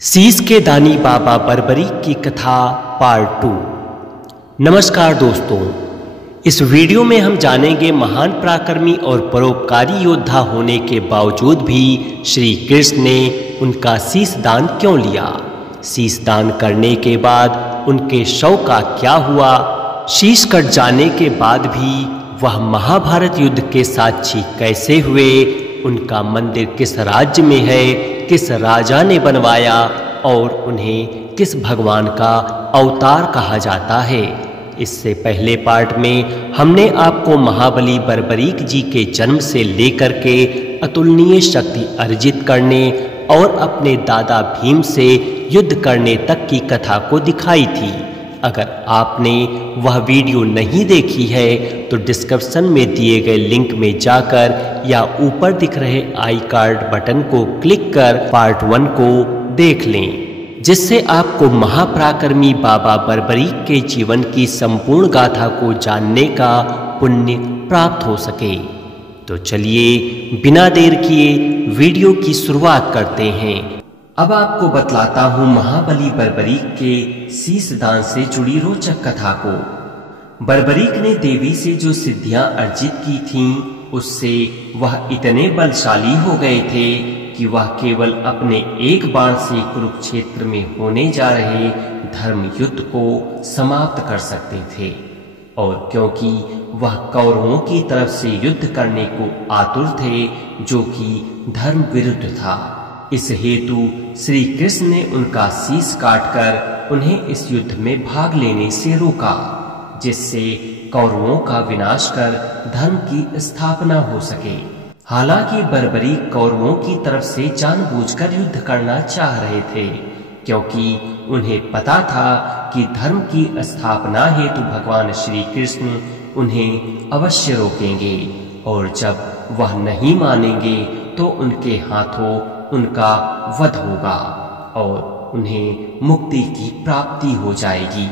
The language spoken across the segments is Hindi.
शीश के दानी बाबा बर्बरीक की कथा पार्ट 2। नमस्कार दोस्तों, इस वीडियो में हम जानेंगे महान पराक्रमी और परोपकारी योद्धा होने के बावजूद भी श्री कृष्ण ने उनका शीश दान क्यों लिया। शीश दान करने के बाद उनके शव का क्या हुआ। शीश कट जाने के बाद भी वह महाभारत युद्ध के साक्षी कैसे हुए। उनका मंदिर किस राज्य में है, किस राजा ने बनवाया और उन्हें किस भगवान का अवतार कहा जाता है। इससे पहले पार्ट में हमने आपको महाबली बर्बरीक जी के जन्म से लेकर के अतुलनीय शक्ति अर्जित करने और अपने दादा भीम से युद्ध करने तक की कथा को दिखाई थी। अगर आपने वह वीडियो नहीं देखी है तो डिस्क्रिप्शन में दिए गए लिंक में जाकर या ऊपर दिख रहे आई कार्ड बटन को क्लिक कर पार्ट 1 को देख लें, जिससे आपको महापराक्रमी बाबा बर्बरीक के जीवन की संपूर्ण गाथा को जानने का पुण्य प्राप्त हो सके। तो चलिए बिना देर किए वीडियो की शुरुआत करते हैं। अब आपको बतलाता हूँ महाबली बर्बरीक के शीश दान से जुड़ी रोचक कथा को। बर्बरीक ने देवी से जो सिद्धियां अर्जित की थीं, उससे वह इतने बलशाली हो गए थे कि वह केवल अपने एक बाण से कुरुक्षेत्र में होने जा रहे धर्म युद्ध को समाप्त कर सकते थे। और क्योंकि वह कौरवों की तरफ से युद्ध करने को आतुर थे, जो कि धर्म विरुद्ध था, इस हेतु श्री कृष्ण ने उनका शीश काटकर उन्हें इस युद्ध में भाग लेने से रोका, जिससे कौरवों का विनाश कर धर्म की स्थापना हो सके। हालांकि बर्बरीक कौरवों की तरफ से जानबूझकर युद्ध करना चाह रहे थे, क्योंकि उन्हें पता था कि धर्म की स्थापना हेतु भगवान श्री कृष्ण उन्हें अवश्य रोकेंगे और जब वह नहीं मानेंगे तो उनके हाथों उनका वध होगा और उन्हें मुक्ति की प्राप्ति हो जाएगी,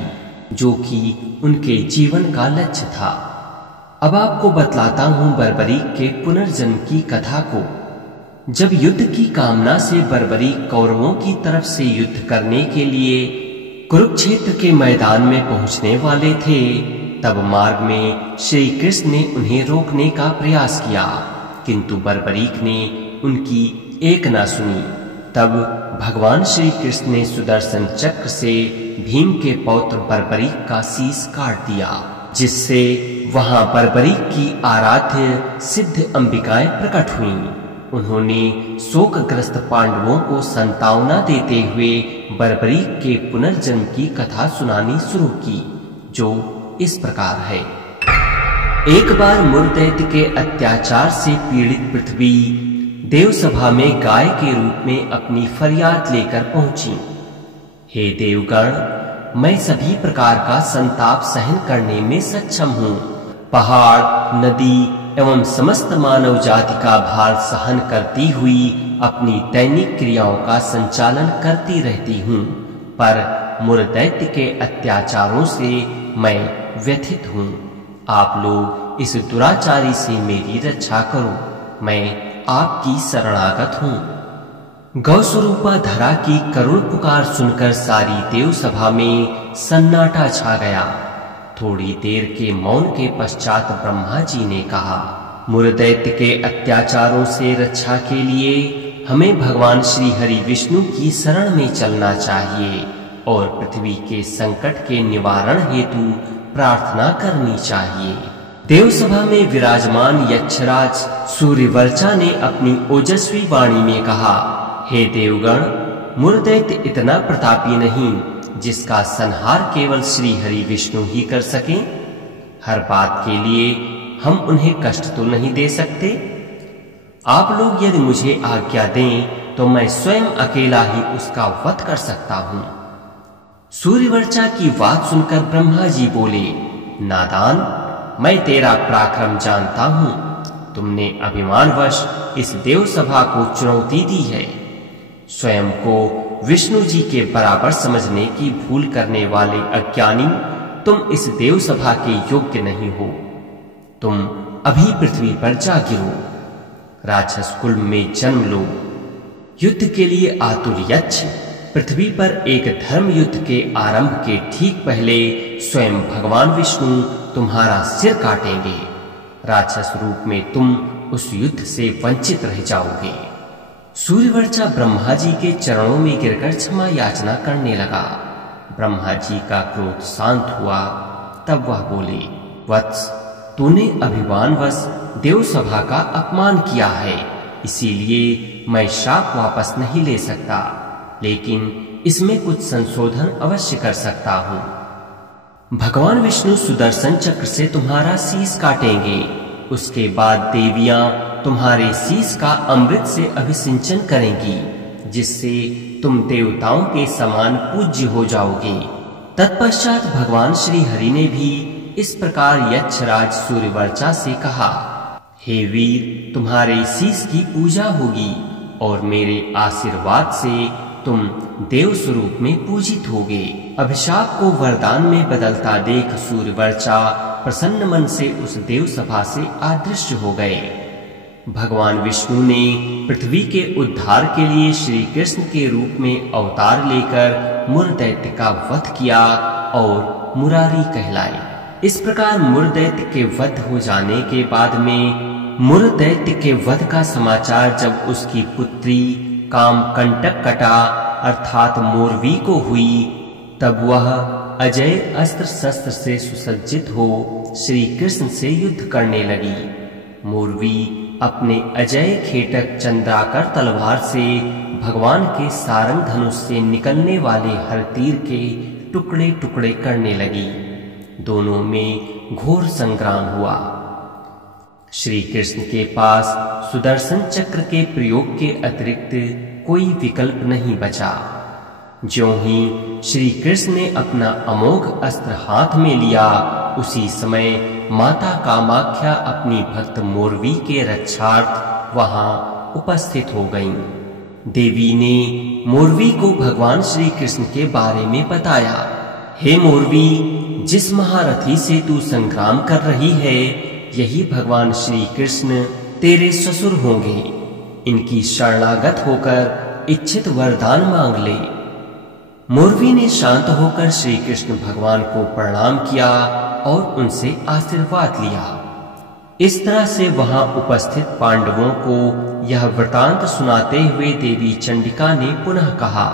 जो कि उनके जीवन का लक्ष्य था। अब आपको बतलाता हूँ बर्बरीक के पुनर्जन्म की कथा को। जब युद्ध की कामना से बर्बरीक कौरवों की तरफ से युद्ध करने के लिए कुरुक्षेत्र के मैदान में पहुंचने वाले थे, तब मार्ग में श्री कृष्ण ने उन्हें रोकने का प्रयास किया, किंतु बर्बरीक ने उनकी एक ना सुनी। तब भगवान श्री कृष्ण ने सुदर्शन चक्र से भीम के पौत्र बर्बरीक का शीश काट दिया, जिससे वहां बर्बरीक की आराध्य सिद्ध अंबिकाएं प्रकट हुईं। उन्होंने शोकग्रस्त पांडवों को सांत्वना देते हुए बर्बरीक के पुनर्जन्म की कथा सुनानी शुरू की, जो इस प्रकार है। एक बार मुरदैत्य के अत्याचार से पीड़ित पृथ्वी देवसभा में गाय के रूप में अपनी फरियाद लेकर पहुंची। हे देवगण, मैं सभी प्रकार का संताप सहन करने में सक्षम हूँ। पहाड़, नदी एवं समस्त मानव जाति का भार सहन करती हुई अपनी दैनिक क्रियाओं का संचालन करती रहती हूँ, पर मुरदैत्य के अत्याचारों से मैं व्यथित हूँ। आप लोग इस दुराचारी से मेरी रक्षा करो, मैं आपकी शरणागत हूँ। गौस्वरूपा धरा की करुण पुकार सुनकर सारी देवसभा में सन्नाटा छा गया। थोड़ी देर के मौन के पश्चात ब्रह्मा जी ने कहा, मुरदैत्य के अत्याचारों से रक्षा के लिए हमें भगवान श्री हरि विष्णु की शरण में चलना चाहिए और पृथ्वी के संकट के निवारण हेतु प्रार्थना करनी चाहिए। देवसभा में विराजमान यक्षराज सूर्यवर्चा ने अपनी ओजस्वी वाणी में कहा, हे देवगण, मुरदैत्य इतना प्रतापी नहीं जिसका संहार केवल श्री हरि विष्णु ही कर सकें। हर बात के लिए हम उन्हें कष्ट तो नहीं दे सकते। आप लोग यदि मुझे आज्ञा दें तो मैं स्वयं अकेला ही उसका वध कर सकता हूँ। सूर्यवर्चा की बात सुनकर ब्रह्मा जी बोले, नादान, मैं तेरा पराक्रम जानता हूँ। तुमने अभिमानवश इस देवसभा को चुनौती दी है। स्वयं को विष्णु जी के बराबर समझने की भूल करने वाले अज्ञानी, तुम इस देवसभा के योग्य नहीं हो। तुम अभी पृथ्वी पर जा गिरो, राक्षस कुल में जन्म लो। युद्ध के लिए आतुर यक्ष पृथ्वी पर एक धर्म युद्ध के आरंभ के ठीक पहले स्वयं भगवान विष्णु तुम्हारा सिर काटेंगे। राक्षस रूप में तुम उस युद्ध से वंचित रह जाओगे। सूर्यवर्चा ब्रह्मा जी के चरणों में गिरकर क्षमा याचना करने लगा। ब्रह्मा जी का क्रोध शांत हुआ। तब वह बोले, वत्स, तूने अभिमानवश देव सभा का अपमान किया है, इसीलिए मैं शाप वापस नहीं ले सकता, लेकिन इसमें कुछ संशोधन अवश्य कर सकता हूँ। भगवान विष्णु सुदर्शन चक्र से तुम्हारा शीश काटेंगे। उसके बाद देवियां तुम्हारे शीश का अमृत से अभिसिंचन करेंगी, जिससे तुम देवताओं के समान पूज्य हो जाओगे। तत्पश्चात भगवान श्री हरि ने भी इस प्रकार यक्षराज सूर्यवर्चा से कहा, हे वीर, तुम्हारे शीश की पूजा होगी और मेरे आशीर्वाद से तुम देव स्वरूप में पूजित होगे। अभिशाप को वरदान में बदलता देख सूर्यवर्चा प्रसन्न मन से उस देव सभा से अदृश्य हो गए। भगवान विष्णु ने पृथ्वी के उद्धार के लिए श्री कृष्ण के रूप में अवतार लेकर मुर दैत्य का वध किया और मुरारी कहलाए। इस प्रकार मुर दैत्य के वध हो जाने के बाद में मुर दैत्य के वध का समाचार जब उसकी पुत्री कामकंटक कटा अर्थात मोरवी को हुई, तब वह अजय अस्त्र शस्त्र से सुसज्जित हो श्री कृष्ण से युद्ध करने लगी। मोरवी अपने अजय खेटक चंद्राकर तलवार से भगवान के सारंग धनुष से निकलने वाले हर तीर के टुकड़े टुकड़े करने लगी। दोनों में घोर संग्राम हुआ। श्री कृष्ण के पास सुदर्शन चक्र के प्रयोग के अतिरिक्त कोई विकल्प नहीं बचा। ज्यों ही श्री कृष्ण ने अपना अमोघ अस्त्र हाथ में लिया, उसी समय माता कामाख्या अपनी भक्त मोरवी के रक्षार्थ वहां उपस्थित हो गईं। देवी ने मोरवी को भगवान श्री कृष्ण के बारे में बताया। हे मोरवी, जिस महारथी से तू संग्राम कर रही है, यही भगवान श्री कृष्ण तेरे ससुर होंगे। इनकी शरणागत होकर इच्छित वरदान मांग ले। मोरवी ने शांत होकर श्री कृष्ण भगवान को प्रणाम किया और उनसे आशीर्वाद लिया। इस तरह से वहां उपस्थित पांडवों को यह वृतांत सुनाते हुए देवी चंडिका ने पुनः कहा,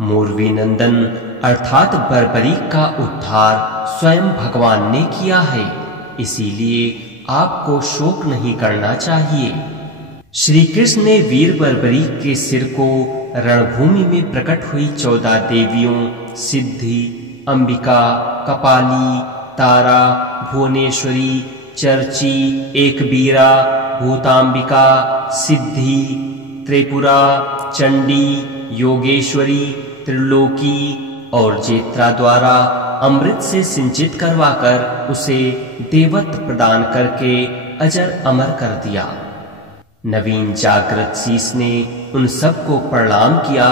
मोरवी नंदन अर्थात बर्बरीक का उद्धार स्वयं भगवान ने किया है, इसीलिए आपको शोक नहीं करना चाहिए। श्री कृष्ण ने वीर बर्बरीक के सिर को रणभूमि में प्रकट हुई 14 देवियों सिद्धि, अंबिका, कपाली, तारा, भुवनेश्वरी, चर्ची, एकबीरा, भूतांबिका, सिद्धि, त्रिपुरा, चंडी, योगेश्वरी, त्रिलोकी और जेत्रा द्वारा अमृत से सिंचित करवाकर उसे देवत्व प्रदान करके अजर अमर कर दिया। नवीन जागृत शीश ने उन सबको प्रणाम किया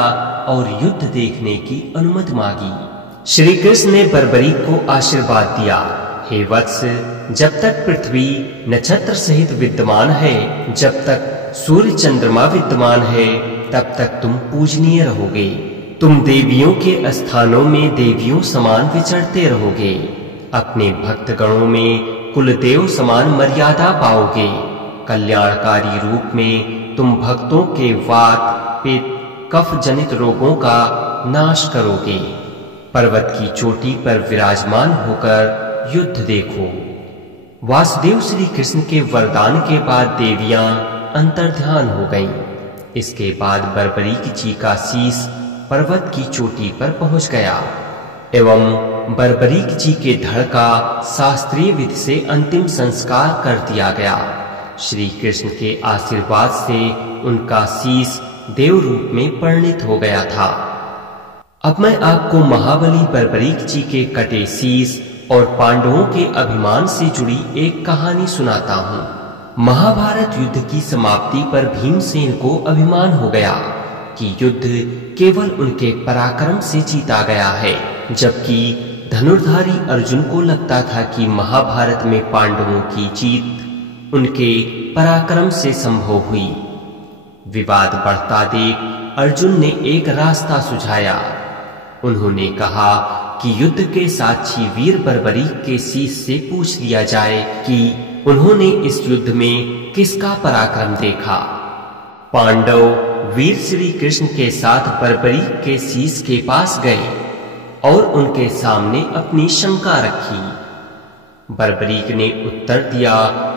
और युद्ध देखने की अनुमति मांगी। श्री कृष्ण ने बर्बरीक को आशीर्वाद दिया, हे वत्स, जब तक पृथ्वी नक्षत्र सहित विद्यमान है, जब तक सूर्य चंद्रमा विद्यमान है, तब तक तुम पूजनीय रहोगे। तुम देवियों के स्थानों में देवियों समान विचरते रहोगे। अपने भक्तगणों में कुलदेव समान मर्यादा पाओगे। कल्याणकारी रूप में तुम भक्तों के वात, पित्त, कफ जनित रोगों का नाश करोगे। पर्वत की चोटी पर विराजमान होकर युद्ध देखो। वासुदेव श्री कृष्ण के वरदान के बाद देवियां अंतर्ध्यान हो गईं। इसके बाद बर्बरीक जी का शीश पर्वत की चोटी पर पहुंच गया एवं बर्बरीक जी के धड़ का शास्त्रीय विधि से अंतिम संस्कार कर दिया गया। श्री कृष्ण के आशीर्वाद से उनका शीश देव रूप में परिणित हो गया था। अब मैं आपको महाबली बर्बरीक जी के कटे शीश और पांडवों के अभिमान से जुड़ी एक कहानी सुनाता हूँ। महाभारत युद्ध की समाप्ति पर भीमसेन को अभिमान हो गया कि युद्ध केवल उनके पराक्रम से जीता गया है, जबकि धनुर्धारी अर्जुन को लगता था कि महाभारत में पांडवों की जीत उनके पराक्रम से संभव हुई। विवाद बढ़ता देख अर्जुन ने एक रास्ता सुझाया। उन्होंने कहा कि युद्ध के साक्षी वीर बर्बरीक के शीश से पूछ लिया जाए कि उन्होंने इस युद्ध में किसका पराक्रम देखा। पांडव वीर श्री कृष्ण के साथ बर्बरीक के शीश के पास गए और उनके सामने अपनी शंका रखी। बर्बरीक ने उत्तर दिया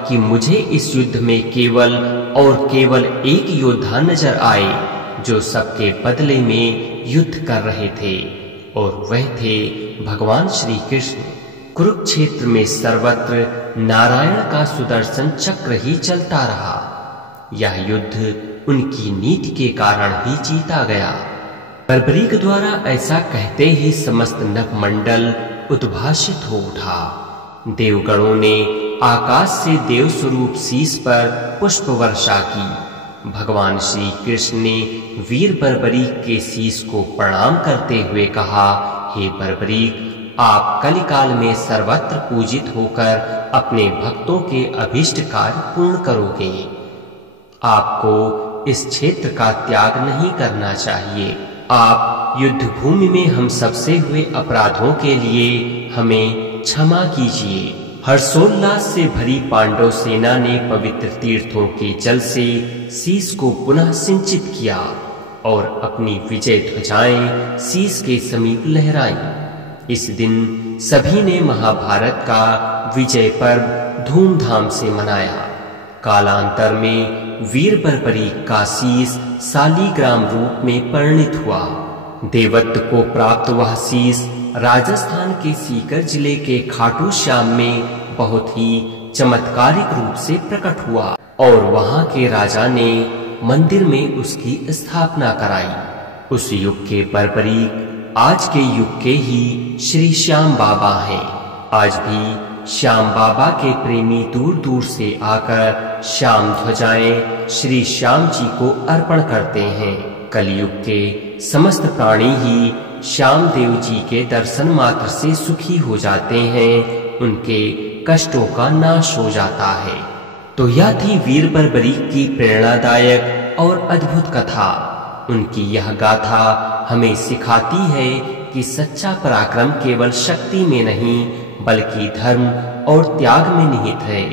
कि मुझे इस युद्ध में केवल और केवल एक योद्धा नजर आए जो सबके बदले में युद्ध कर रहे थे, और वह थे भगवान श्री कृष्ण। कुरुक्षेत्र में सर्वत्र नारायण का सुदर्शन चक्र ही चलता रहा। यह युद्ध उनकी नीति के कारण ही जीता गया। बर्बरीक द्वारा ऐसा कहते ही समस्त नभमंडल उद्भासित हो उठा। देवगणों ने आकाश से देव स्वरूप शीश पर पुष्प वर्षा की। भगवान श्री कृष्ण ने वीर बर्बरीक के शीश को प्रणाम करते हुए कहा, हे बर्बरीक, आप कलिकाल में सर्वत्र पूजित होकर अपने भक्तों के अभीष्ट कार्य पूर्ण करोगे। आपको इस क्षेत्र का त्याग नहीं करना चाहिए। आप युद्ध भूमि में हम सबसे हुए अपराधों के लिए हमें क्षमा कीजिए। हर्षोल्लास से भरी पांडव सेना ने पवित्र तीर्थों के जल से शीश को पुनः सिंचित किया और अपनी विजय ध्वजाएं शीश के समीप लहराईं। इस दिन सभी ने महाभारत का विजय पर्व धूमधाम से मनाया। कालांतर में वीर बर्बरीक का शीश शालीग्राम रूप में परिणित हुआ। देवत्व को प्राप्त वह शीश राजस्थान के सीकर जिले के खाटू श्याम में बहुत ही चमत्कारिक रूप से प्रकट हुआ और वहां के राजा ने मंदिर में उसकी स्थापना कराई। उस युग के बर्बरीक आज के युग के ही श्री श्याम बाबा हैं। आज भी श्याम बाबा के प्रेमी दूर दूर से आकर श्याम ध्वजाएं श्री श्याम जी को अर्पण करते हैं। कलयुग के समस्त प्राणी ही श्याम देव जी के दर्शन मात्र से सुखी हो जाते हैं, उनके कष्टों का नाश हो जाता है। तो यह थी वीर बर्बरीक की प्रेरणादायक और अद्भुत कथा। उनकी यह गाथा हमें सिखाती है कि सच्चा पराक्रम केवल शक्ति में नहीं बल्कि धर्म और त्याग में निहित है।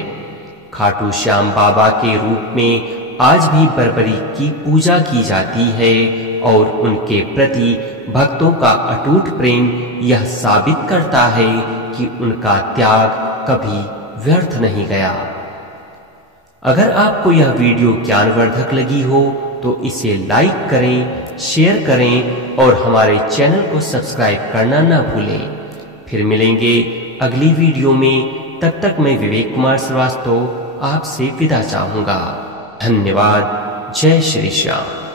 खाटू श्याम बाबा के रूप में आज भी बर्बरीक की पूजा की जाती है और उनके प्रति भक्तों का अटूट प्रेम यह साबित करता है कि उनका त्याग कभी व्यर्थ नहीं गया। अगर आपको यह वीडियो ज्ञानवर्धक लगी हो तो इसे लाइक करें, शेयर करें और हमारे चैनल को सब्सक्राइब करना न भूलें। फिर मिलेंगे अगली वीडियो में। तब तक मैं विवेक कुमार श्रीवास्तव आपसे विदा चाहूंगा। धन्यवाद। जय श्री श्याम।